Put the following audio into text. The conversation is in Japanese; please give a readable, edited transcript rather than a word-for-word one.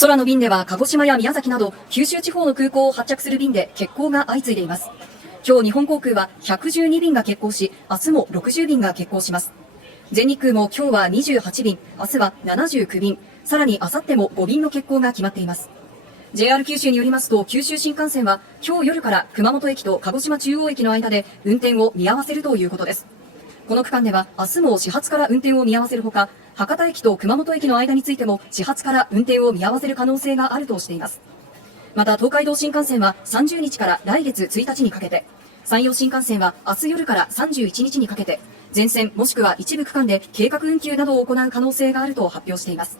空の便では鹿児島や宮崎など九州地方の空港を発着する便で欠航が相次いでいます。今日日本航空は112便が欠航し、明日も60便が欠航します。全日空も今日は28便、明日は79便、さらに明後日も5便の欠航が決まっています。JR 九州によりますと、九州新幹線は今日夜から熊本駅と鹿児島中央駅の間で運転を見合わせるということです。この区間では明日も始発から運転を見合わせるほか、博多駅と熊本駅の間についても始発から運転を見合わせる可能性があるとしています。また東海道新幹線は30日から来月1日にかけて、山陽新幹線は明日夜から31日にかけて、全線もしくは一部区間で計画運休などを行う可能性があると発表しています。